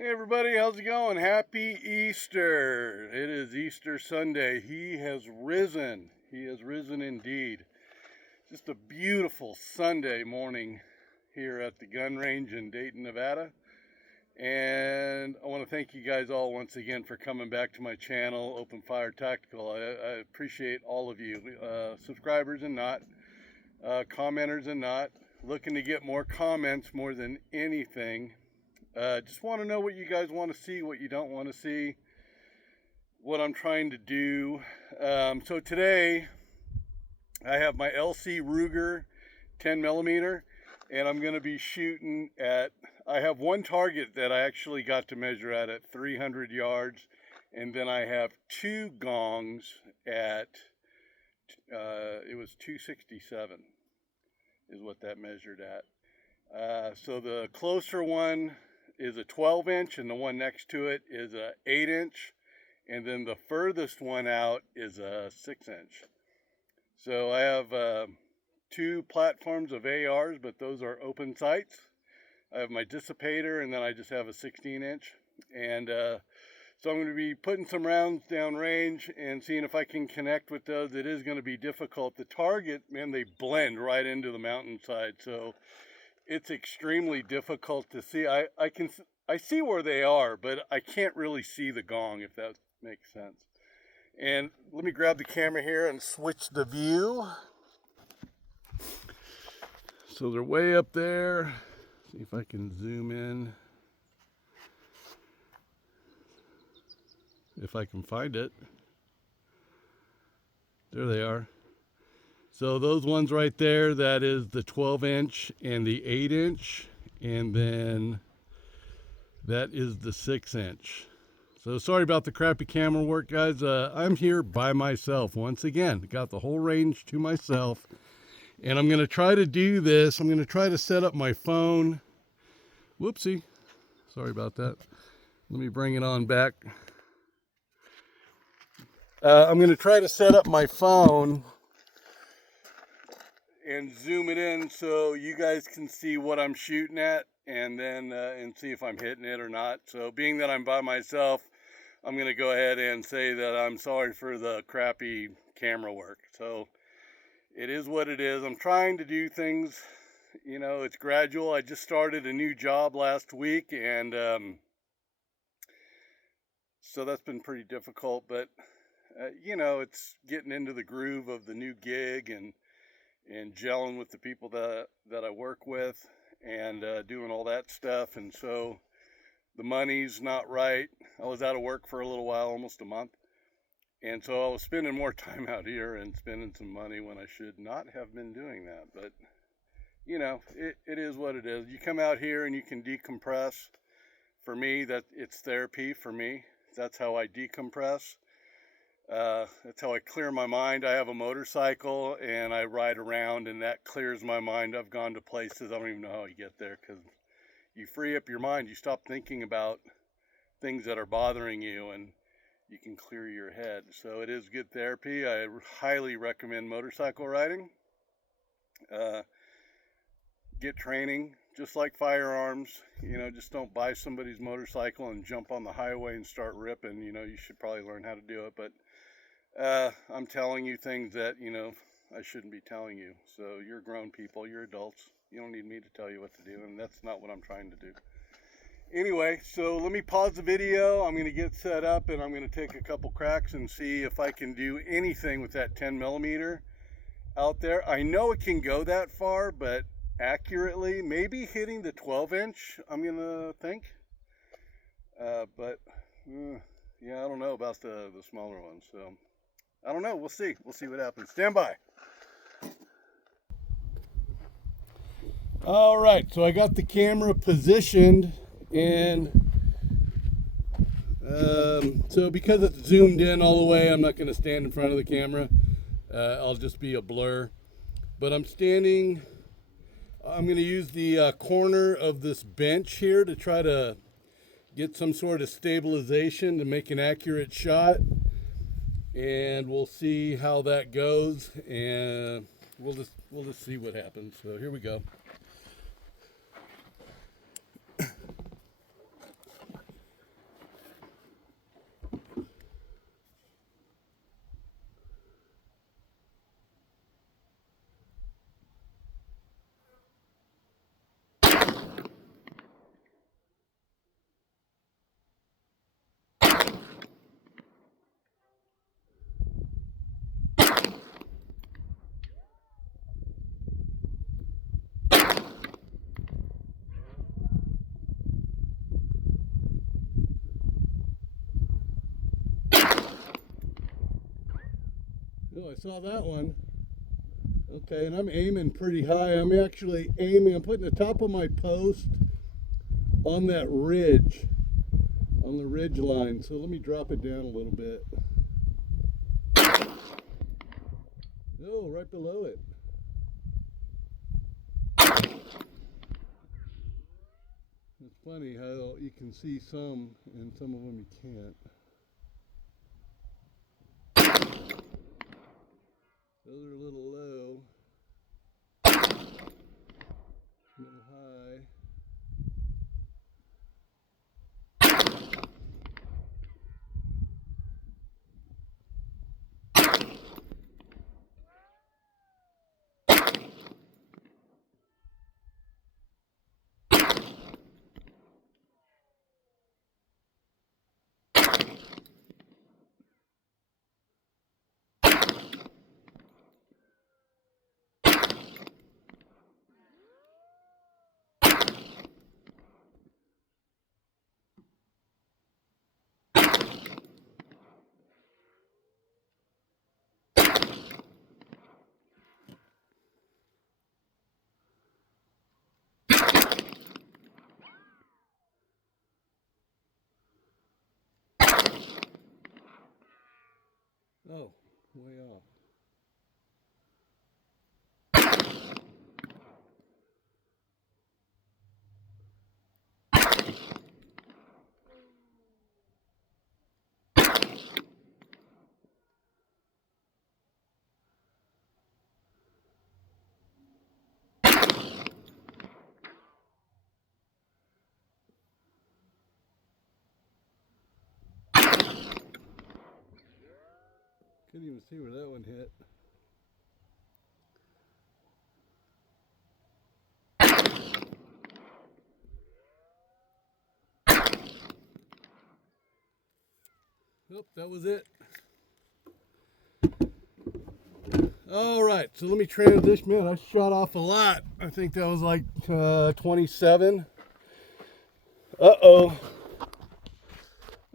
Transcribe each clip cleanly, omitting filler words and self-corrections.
Hey everybody, how's it going? Happy Easter. It is Easter Sunday. He has risen. He has risen indeed. Just a beautiful Sunday morning here at the gun range in Dayton, Nevada. And I want to thank you guys all once again for coming back to my channel, Open Fire Tactical. I appreciate all of you, subscribers and not, commenters and not. Looking to get more comments more than anything. Just want to know what you guys want to see, what you don't want to see, what I'm trying to do. So today I have my LC Ruger 10 millimeter, and I'm going to be shooting at, I have one target that I actually got to measure at 300 yards, and then I have two gongs at, it was 267 is what that measured at. So the closer one is a 12 inch, and the one next to it is a 8 inch, and then the furthest one out is a 6 inch. So I have two platforms of ARs, but those are open sights. I have my dissipator, and then I just have a 16 inch. And so I'm going to be putting some rounds down range and seeing if I can connect with those. It is going to be difficult. The target, man, they blend right into the mountainside. So it's extremely difficult to see. I see where they are, but I can't really see the gong, if that makes sense. And let me grab the camera here and switch the view. So they're way up there. See if I can zoom in. If I can find it. There they are. So those ones right there, that is the 12 inch and the 8 inch. And then that is the 6 inch. So sorry about the crappy camera work, guys. I'm here by myself once again. Got the whole range to myself. And I'm going to try to do this. I'm going to try to set up my phone. Whoopsie. Sorry about that. Let me bring it on back. I'm going to try to set up my phone and zoom it in so you guys can see what I'm shooting at, and then and see if I'm hitting it or not. So being that I'm by myself, I'm going to go ahead and say that I'm sorry for the crappy camera work. So it is what it is. I'm trying to do things, you know, it's gradual. I just started a new job last week, and so that's been pretty difficult, but you know, it's getting into the groove of the new gig and gelling with the people that I work with, and doing all that stuff. And so the money's not right. I was out of work for a little while, almost a month. And so I was spending more time out here and spending some money when I should not have been doing that. But, you know, it is what it is. You come out here and you can decompress. For me, that it's therapy for me. That's how I decompress. That's how I clear my mind. I have a motorcycle and I ride around, and that clears my mind. I've gone to places I don't even know how you get there, because you free up your mind. You stop thinking about things that are bothering you, and you can clear your head. So it is good therapy. I highly recommend motorcycle riding. Get training, just like firearms. You know, just don't buy somebody's motorcycle and jump on the highway and start ripping. You know, you should probably learn how to do it. But I'm telling you things that, you know, I shouldn't be telling you. So you're grown people, you're adults. You don't need me to tell you what to do, and that's not what I'm trying to do. Anyway, so let me pause the video. I'm going to get set up, and I'm going to take a couple cracks and see if I can do anything with that 10 millimeter out there. I know it can go that far, but accurately, maybe hitting the 12 inch, I'm going to think. But yeah, I don't know about the smaller ones. So I don't know. We'll see. We'll see what happens. Stand by. All right, so I got the camera positioned, and so because it's zoomed in all the way, I'm not going to stand in front of the camera. I'll just be a blur. But I'm standing, I'm going to use the corner of this bench here to try to get some sort of stabilization to make an accurate shot. And we'll see how that goes, and we'll just see what happens. So here we go. Oh, I saw that one. Okay, and I'm aiming pretty high. I'm actually aiming, I'm putting the top of my post on that ridge, on the ridge line. So let me drop it down a little bit. Oh, right below it. It's funny how you can see some and some of them you can't. Those are a little low, a little high. Oh, way off. Couldn't even see where that one hit. Nope, that was it. All right, so let me transition. Man, I shot off a lot. I think that was like 27. Uh-oh.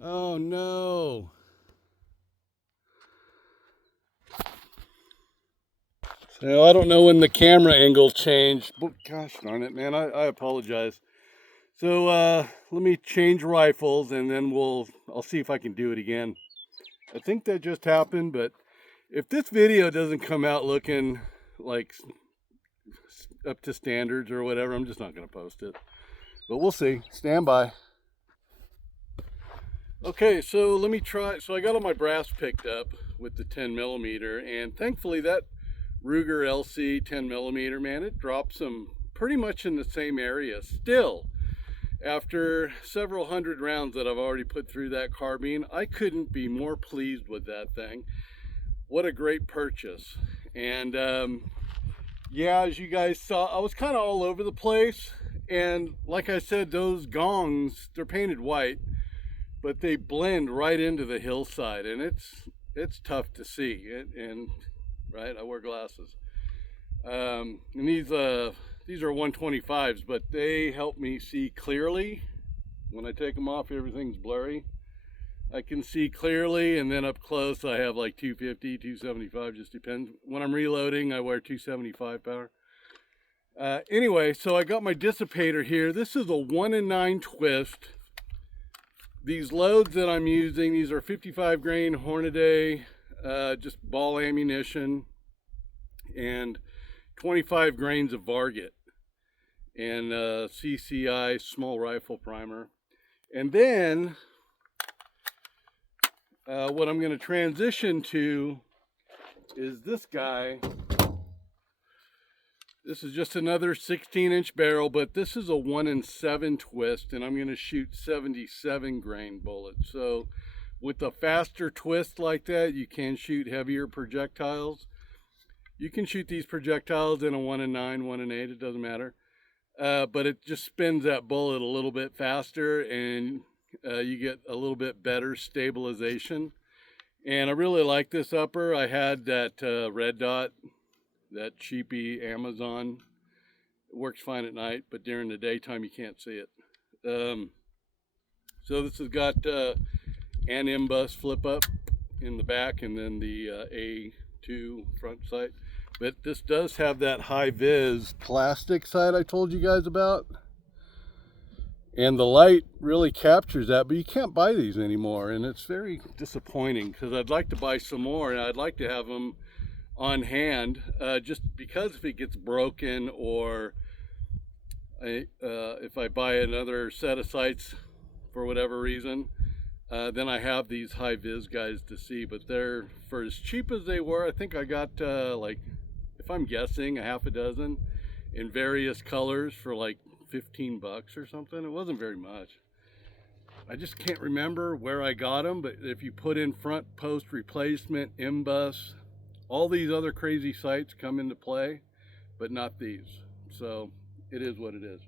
Oh, no. So I don't know when the camera angle changed. But gosh darn it, man, I apologize. So let me change rifles and then I'll see if I can do it again. I think that just happened, but if this video doesn't come out looking like up to standards or whatever, I'm just not going to post it. But we'll see. Stand by. Okay, so let me try. So I got all my brass picked up with the 10mm, and thankfully that Ruger LC 10mm, man, it drops them pretty much in the same area. Still, after several hundred rounds that I've already put through that carbine, I couldn't be more pleased with that thing. What a great purchase. And yeah, as you guys saw, I was kind of all over the place. And like I said, those gongs, they're painted white, but they blend right into the hillside, and it's tough to see. And right, I wear glasses. And these are 125s, but they help me see clearly. When I take them off, everything's blurry. I can see clearly, and then up close I have like 250, 275, just depends. When I'm reloading, I wear 275 power. Anyway, so I got my dissipator here. This is a 1-in-9 twist. These loads that I'm using, these are 55 grain Hornady, just ball ammunition, and 25 grains of Varget, and CCI small rifle primer. And then what I'm going to transition to is this guy. This is just another 16-inch barrel, but this is a 1-in-7 twist, and I'm going to shoot 77 grain bullets. So with a faster twist like that, you can shoot heavier projectiles. You can shoot these projectiles in a 1-in-9, 1-in-8, it doesn't matter. But it just spins that bullet a little bit faster, and you get a little bit better stabilization. And I really like this upper. I had that red dot, that cheapy Amazon. It works fine at night, but during the daytime you can't see it. So this has got an M-bus flip up in the back, and then the 2 front sight. But this does have that high vis plastic sight I told you guys about. And the light really captures that, but you can't buy these anymore, and it's very disappointing because I'd like to buy some more, and I'd like to have them on hand, just because if it gets broken, or if I buy another set of sights for whatever reason, then I have these high vis guys to see. But they're, for as cheap as they were, I think I got like, if I'm guessing, a half a dozen in various colors for like 15 bucks or something. It wasn't very much. I just can't remember where I got them, but if you put in front post replacement, MBUS, all these other crazy sites come into play, but not these. So it is what it is.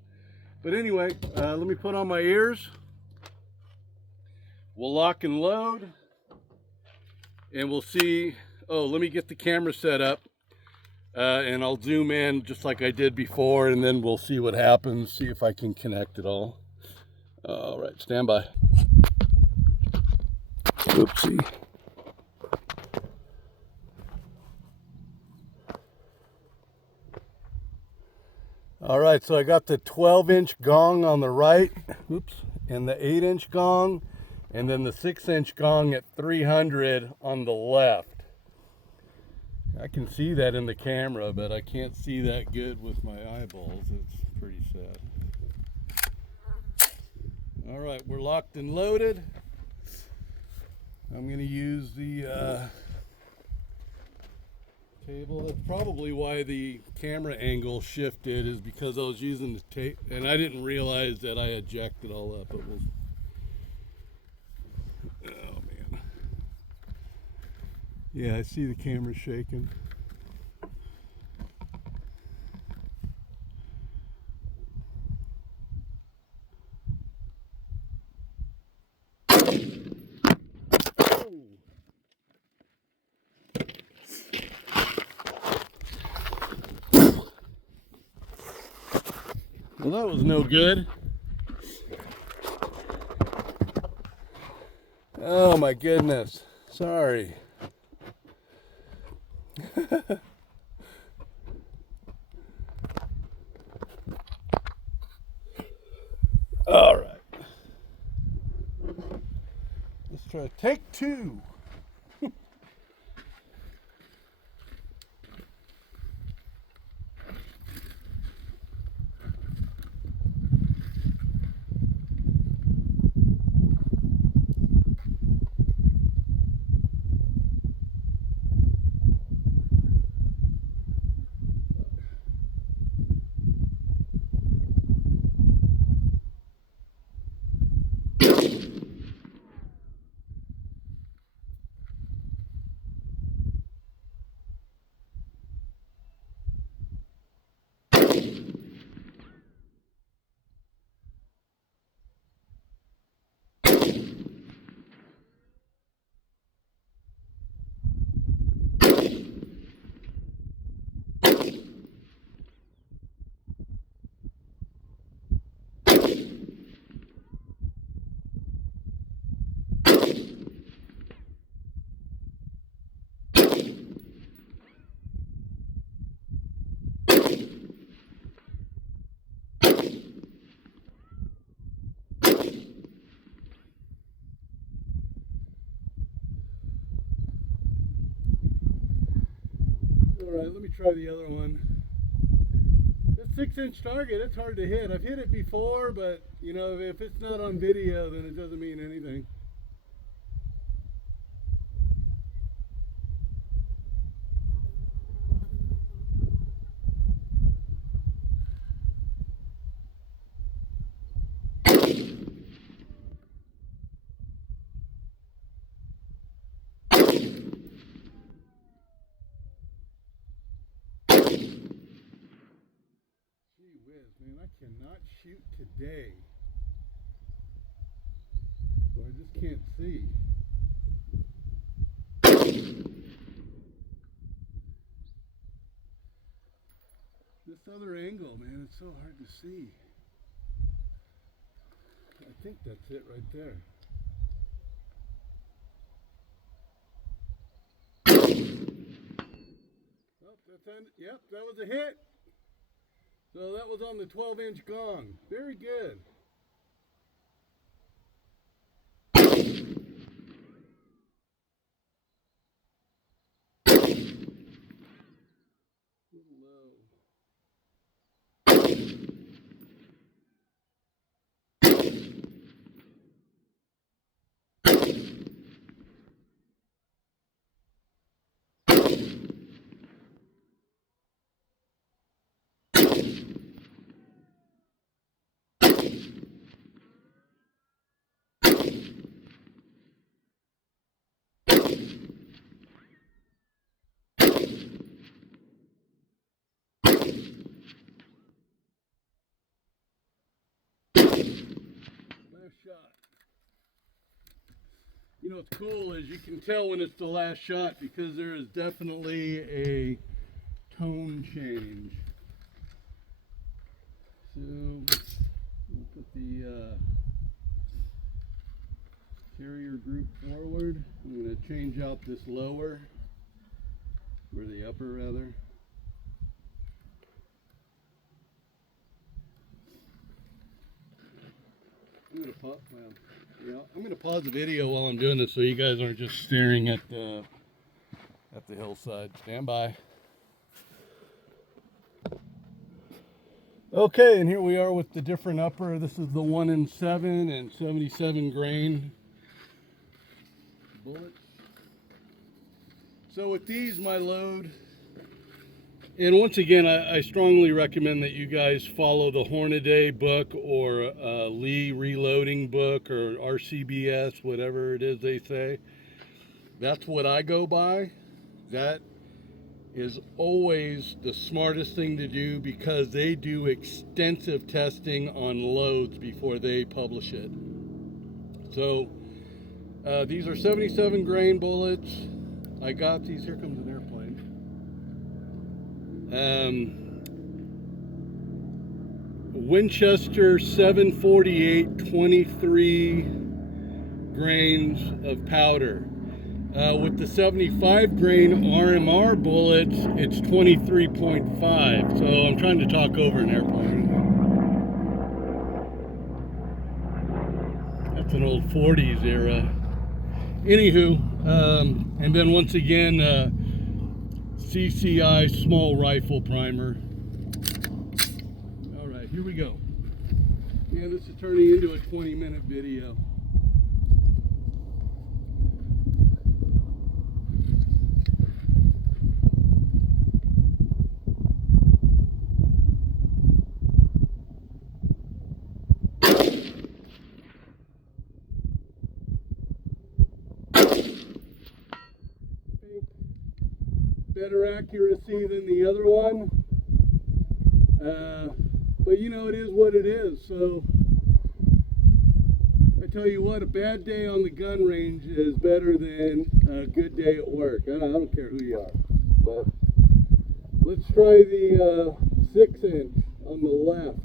But anyway, let me put on my ears. We'll lock and load, and we'll see. Oh, let me get the camera set up. And I'll zoom in just like I did before, and then we'll see what happens, see if I can connect it all. All right, stand by. Oopsie. All right, so I got the 12-inch gong on the right, oops, and the 8-inch gong, and then the 6-inch gong at 300 on the left. I can see that in the camera, but I can't see that good with my eyeballs. It's pretty sad. All right, we're locked and loaded. I'm going to use the table. That's probably why the camera angle shifted, is because I was using the tape, and I didn't realize that I had jacked it all up. It was, oh man. Yeah, I see the camera shaking. Well, that was no good. Oh my goodness. Sorry. All right. Let's try take 2. All right, let me try the other one. That 6-inch target, it's hard to hit. I've hit it before, but you know, if it's not on video, then it doesn't mean anything. Man, I cannot shoot today. Well, I just can't see. This other angle, man, it's so hard to see. I think that's it right there. Yep, that was a hit. So that was on the 12-inch gong. Very good. Low. Last shot. You know what's cool is you can tell when it's the last shot because there is definitely a tone change. So we'll put the carrier group forward. I'm going to change out this lower, or the upper rather. I'm going to pause the video while I'm doing this so you guys aren't just staring at the hillside. Stand by. Okay, and here we are with the different upper. This is the 1 in 7 and 77 grain bullets. So with these, my load, and once again, I strongly recommend that you guys follow the Hornaday book or Lee Reloading book or RCBS, whatever it is they say. That's what I go by. That is always the smartest thing to do because they do extensive testing on loads before they publish it. So these are 77 grain bullets. I got these. Here comes an airplane. Winchester 748 23 grains of powder. With the 75 grain RMR bullets, it's 23.5. So I'm trying to talk over an airplane. That's an old 40s era. Anywho, and then once again, CCI small rifle primer. All right, here we go. Yeah, this is turning into a 20-minute video. Better accuracy than the other one, but you know, it is what it is. So I tell you what, a bad day on the gun range is better than a good day at work. I don't care who you are, but let's try the 6-inch on the left.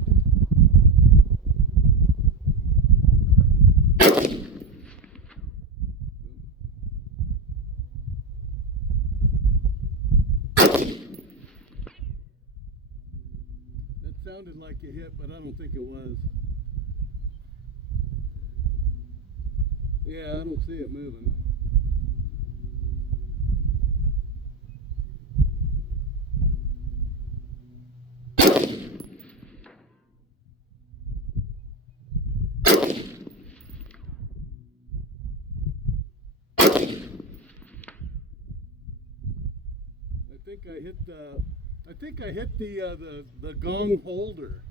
Sounded like a hit, but I don't think it was. Yeah, I don't see it moving. I think I hit the gong holder.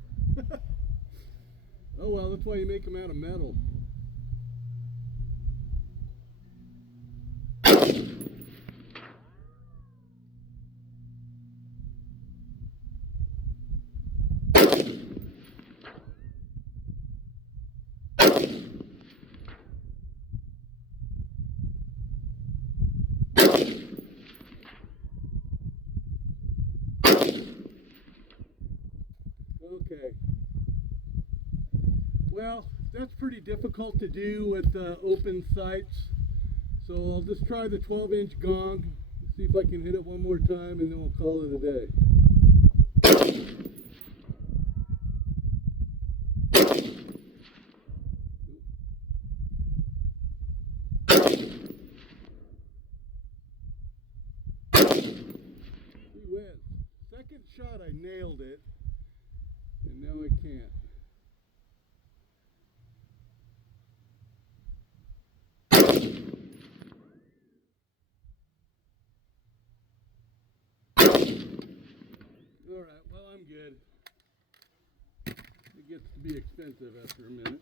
Oh well, that's why you make them out of metal. Okay. Well, that's pretty difficult to do with open sights. So I'll just try the 12-inch gong, See if I can hit it one more time and then we'll call it a day. He wins. Second shot I nailed it, and now I can't. Alright, well I'm good. It gets to be expensive after a minute.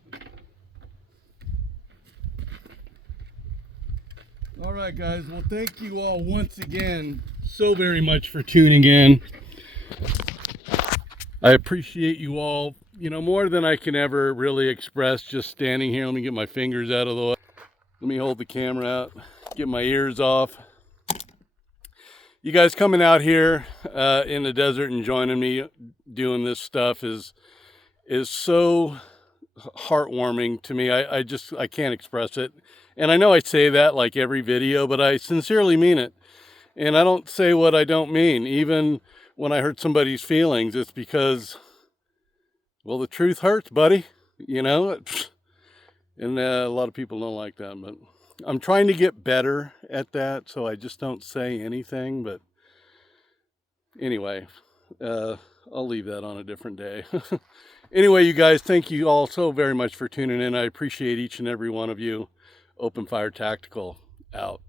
Alright guys, well thank you all once again so very much for tuning in. I appreciate you all, you know, more than I can ever really express just standing here. Let me get my fingers out of the way. Let me hold the camera out, get my ears off. You guys coming out here in the desert and joining me doing this stuff is so heartwarming to me. I can't express it. And I know I say that like every video, but I sincerely mean it. And I don't say what I don't mean. Even when I hurt somebody's feelings, it's because, well, the truth hurts, buddy. You know? And a lot of people don't like that, but I'm trying to get better at that, so I just don't say anything. But anyway, I'll leave that on a different day. Anyway, you guys, thank you all so very much for tuning in. I appreciate each and every one of you. Open Fire Tactical, out.